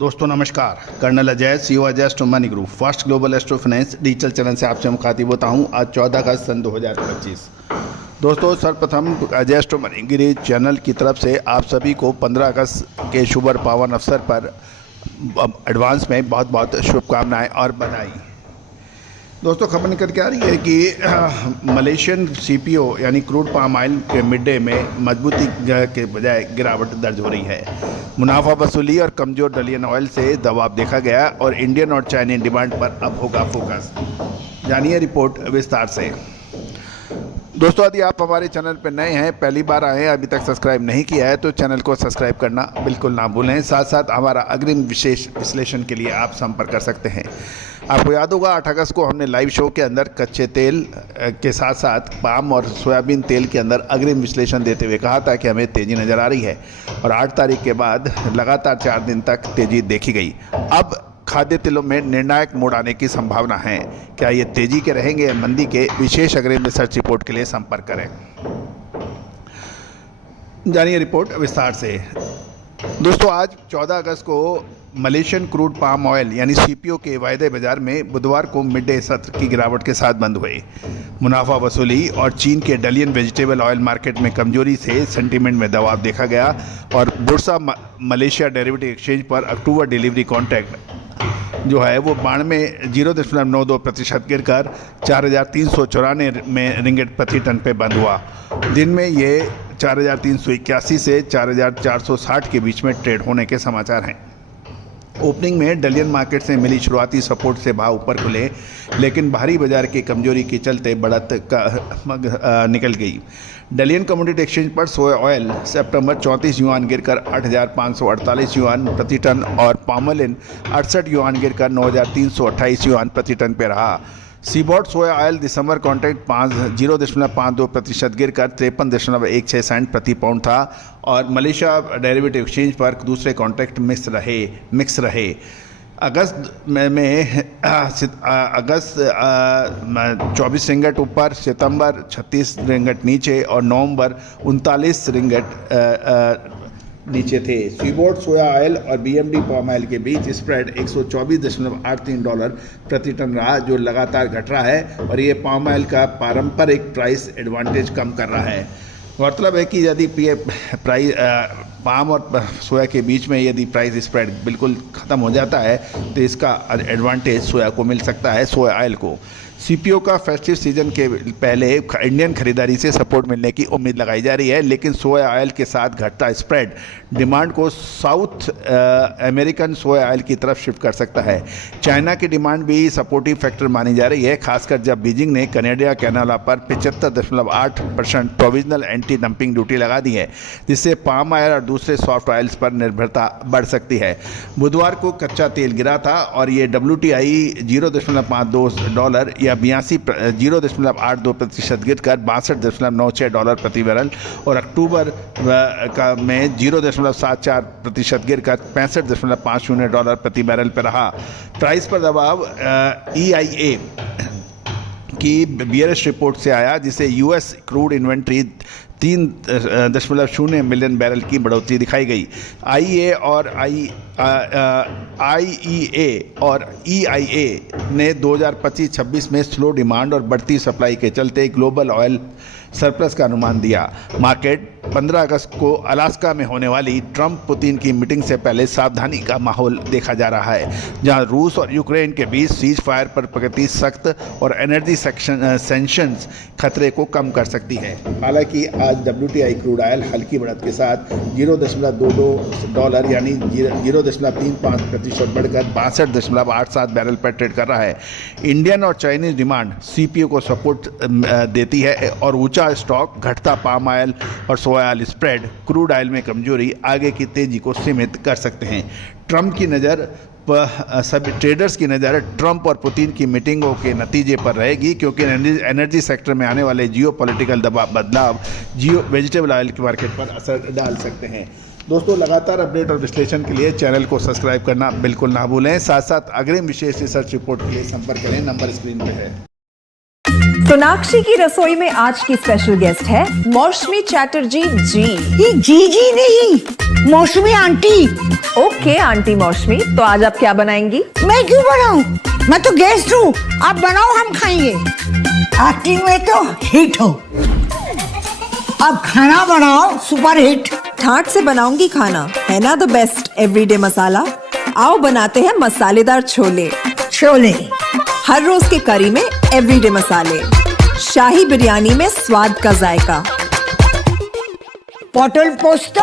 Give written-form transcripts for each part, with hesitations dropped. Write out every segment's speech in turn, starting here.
दोस्तों नमस्कार। Colonel Ajay CEO Ajay astro money group first global astro finance digital channel से आपसे मुखातिब होता हूं। आज 14 अगस्त सन 2025। दोस्तों सर्वप्रथम Ajay astro money group channel की तरफ से आप सभी को 15 अगस्त के शुभ और पावन अवसर पर एडवांस में बहुत बहुत शुभकामनाएं और बधाई। दोस्तों खबर निकल के आ रही है कि मलेशियन सीपीओ यानी क्रूड पाम ऑयल के मिड डे में मजबूती के बजाय गिरावट दर्ज हो रही है। मुनाफा वसूली और कमज़ोर डलियन ऑयल से दबाव देखा गया और इंडियन और चाइनीज डिमांड पर अब होगा फोकस। जानिए रिपोर्ट विस्तार से। दोस्तों यदि आप हमारे चैनल पर नए हैं, पहली बार आए हैं, अभी तक सब्सक्राइब नहीं किया है तो चैनल को सब्सक्राइब करना बिल्कुल ना भूलें। साथ साथ हमारा अग्रिम विशेष विश्लेषण के लिए आप संपर्क कर सकते हैं। आपको याद होगा 8 अगस्त को हमने लाइव शो के अंदर कच्चे तेल के साथ साथ पाम और सोयाबीन तेल के अंदर अग्रिम विश्लेषण देते हुए कहा था कि हमें तेज़ी नज़र आ रही है और 8 तारीख के बाद लगातार 4 दिन तक तेज़ी देखी गई। अब खाद्य तेलों में निर्णायक मोड़ आने की संभावना है। क्या ये तेज़ी के रहेंगे या मंदी के? विशेष अग्रिम रिसर्च रिपोर्ट के लिए संपर्क करें। जानिए रिपोर्ट विस्तार से। दोस्तों आज 14 अगस्त को मलेशियन क्रूड पाम ऑयल यानी सीपीओ के वायदे बाजार में बुधवार को मिड डे सत्र की गिरावट के साथ बंद हुए। मुनाफा वसूली और चीन के डलियन वेजिटेबल ऑयल मार्केट में कमजोरी से सेंटीमेंट में दबाव देखा गया और बुर्सा मलेशिया डेरिवेटिव एक्सचेंज पर अक्टूबर डिलीवरी कॉन्ट्रैक्ट जो है वो 0.92% गिरकर 4,394 में रिंगिट प्रति टन पे बंद हुआ। दिन में ये 4,381 से 4,460 के बीच में ट्रेड होने के समाचार हैं। ओपनिंग में डलियन मार्केट से मिली शुरुआती सपोर्ट से भाव ऊपर खुले, लेकिन बाहरी बाजार की कमजोरी के चलते बढ़त निकल गई। डलियन कमोडिटी एक्सचेंज पर सोया ऑयल सितंबर 34 युआन गिरकर 8,548 युआन प्रति टन और पामोलिन 68 युआन गिरकर 9,328 युआन प्रति टन पर रहा। सीबॉट सोया ऑयल दिसंबर कॉन्ट्रैक्ट 0.52% गिरकर 53.16 सेंट प्रति पाउंड था और मलेशिया डेरिवेटिव एक्सचेंज पर दूसरे कॉन्ट्रैक्ट मिक्स रहे। अगस्त में 24 रिंगट ऊपर, सितंबर 36 रिंगट नीचे और नवंबर 39 रिंगट नीचे थे। सीबोर्ड सोया ऑयल और बीएमडी पाम ऑयल के बीच स्प्रेड $124.83 प्रति टन रहा, जो लगातार घट रहा है और ये पाम ऑयल का पारंपरिक प्राइस एडवांटेज कम कर रहा है। गौरतलब है कि यदि पाम और सोया के बीच में यदि प्राइस स्प्रेड बिल्कुल ख़त्म हो जाता है तो इसका एडवांटेज सोया को मिल सकता है, सोया ऑयल को। सीपीओ का फेस्टिव सीजन के पहले इंडियन खरीदारी से सपोर्ट मिलने की उम्मीद लगाई जा रही है, लेकिन सोया ऑयल के साथ घटता स्प्रेड डिमांड को साउथ अमेरिकन सोया ऑयल की तरफ शिफ्ट कर सकता है। चाइना की डिमांड भी सपोर्टिव फैक्टर मानी जा रही है, खासकर जब बीजिंग ने कनाडा कैनोला पर 75.8% प्रोविजनल एंटी डंपिंग ड्यूटी लगा दी है, जिससे पाम ऑयल और दूसरे सॉफ्ट ऑयल्स पर निर्भरता बढ़ सकती है। बुधवार को कच्चा तेल गिरा था और ये WTI $0.52 या 0.82% गिरकर $62.96 प्रति बैरल और अक्टूबर में 0.74% गिरकर $65.50 प्रति बैरल पर रहा। प्राइस पर दबाव EIA की बियरिश रिपोर्ट से आया, जिसे US crude inventory 3.0 million barrel की बढ़ोतरी दिखाई गई। IEA और EIA ने 2025-26 में स्लो डिमांड और बढ़ती सप्लाई के चलते ग्लोबल ऑयल सरप्लस का अनुमान दिया। मार्केट 15 अगस्त को अलास्का में होने वाली ट्रंप पुतिन की मीटिंग से पहले सावधानी का माहौल देखा जा रहा है, जहां रूस और यूक्रेन के बीच सीज फायर पर प्रगति सख्त और एनर्जी सैंक्शंस खतरे को कम कर सकती है। हालांकि आज WTI क्रूड ऑयल हल्की बढ़त के साथ $0.22 यानी 0.35% बढ़कर 62.87 बैरल पर ट्रेड कर रहा है। इंडियन और चाइनीज डिमांड सीपीओ को सपोर्ट देती है और ऊंचा स्टॉक, घटता पाम ऑयल और सोया ऑयल स्प्रेड क्रूड ऑयल में कमजोरी आगे की तेजी को सीमित कर सकते हैं। ट्रंप की नज़र सभी ट्रेडर्स की नज़र ट्रंप और पुतिन की मीटिंगों के नतीजे पर रहेगी, क्योंकि एनर्जी सेक्टर में आने वाले जियोपॉलिटिकल बदलाव वेजिटेबल ऑयल की मार्केट पर असर डाल सकते हैं। दोस्तों लगातार अपडेट और विश्लेषण के लिए चैनल को सब्सक्राइब करना बिल्कुल ना भूलें। साथ साथ अग्रिम विशेष रिसर्च रिपोर्ट के लिए संपर्क करें, नंबर स्क्रीन पर है। सोनाक्षी की रसोई में आज की स्पेशल गेस्ट है मौसमी चैटर्जी जी। ये जी नहीं, मौसमी आंटी, ओके आंटी मौसमी, तो आज आप क्या बनाएंगी? मैं क्यों बनाऊं? मैं तो गेस्ट हूँ, आप बनाओ, हम खाएंगे। एक्टिंग में तो हिट हो, अब खाना बनाओ सुपर हिट। ठाट से बनाऊंगी खाना, है ना द बेस्ट एवरीडे मसाला। आओ बनाते हैं मसालेदार छोले। छोले, हर रोज के करी में एवरीडे मसाले, शाही बिरयानी में स्वाद का जायका। পটল পোস্ত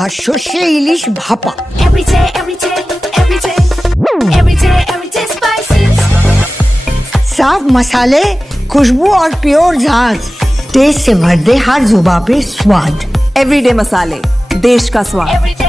আর সর্ষে ইলিশ ভাপা। Every day, every day, every day, every day, every day spices. साफ मसाले, खुशबू और प्योर झाग, टेस्ट से भर दे हर जुबान पे स्वाद। एवरीडे मसाले, देश का स्वाद। Every day.